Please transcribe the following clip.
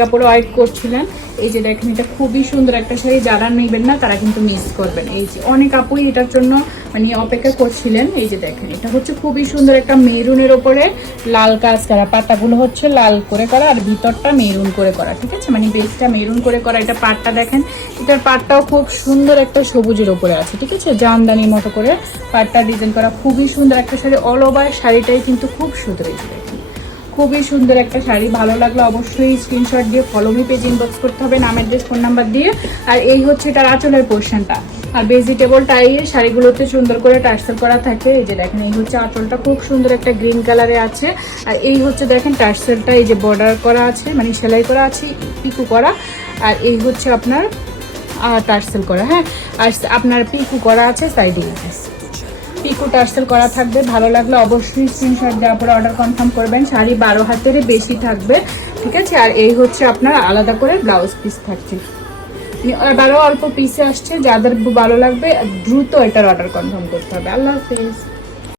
কাপড়ে ওয়েট করছিলেন। এই যে দেখেন, এটা খুবই সুন্দর একটা শাড়ি, যারা নেবেন না তারা কিন্তু মিস করবেন। এই যে অনেক আপুই এটার জন্য মানে অপেক্ষা করছিলেন। এই যে দেখেন, এটা হচ্ছে খুবই সুন্দর একটা মেরুনের ওপরে লাল কাজ করা, পাতাগুলো হচ্ছে লাল করে করা আর ভিতরটা মেরুন করে করা, ঠিক আছে, মানে বেসটা মেরুন করে করা। এটা পাটটা দেখেন, এটার পাটটাও খুব সুন্দর একটা সবুজের ওপরে আছে, ঠিক আছে, জামদানির মতো করে পাটটা ডিজাইন করা। খুবই সুন্দর একটা শাড়ি, অল ওভার শাড়িটাই কিন্তু খুব সুন্দর। এই যে দেখেন, খুবই সুন্দর একটা শাড়ি। ভালো লাগলে অবশ্যই স্ক্রিনশট দিয়ে ফলো মি পেজ ইনবক্স করতে হবে, নাম অ্যাড্রেস ফোন নাম্বার দিয়ে। আর এই হচ্ছে এটার আঁচলের পোর্শনটা। আর ভেজিটেবল টাইয়ে শাড়িগুলোতে সুন্দর করে টার্সেল করা থাকে। এই যে দেখেন, এই হচ্ছে আঁচলটা, খুব সুন্দর একটা গ্রিন কালারে আছে। আর এই হচ্ছে দেখেন টার্সেলটা, এই যে বর্ডার করা আছে, মানে সেলাই করা আছে, পিকু করা। আর এই হচ্ছে আপনার টার্সেল করা, হ্যাঁ, আর আপনার পিকু করা আছে সাইডিং আছে, পিকো টার্সেল করা থাকবে। ভালো লাগলে অবশ্যই স্ক্রিনশট দেওয়ার পরে অর্ডার কনফার্ম করবেন। শাড়ি 12 হাতের বেশি থাকবে, ঠিক আছে। আর এই হচ্ছে আপনার আলাদা করে ব্লাউজ পিস থাকছে, এবারও অল্প পিসে আসছে। যাদের ভালো লাগবে দ্রুত এটার অর্ডার কনফার্ম করতে হবে। আল্লাহ হাফেজ।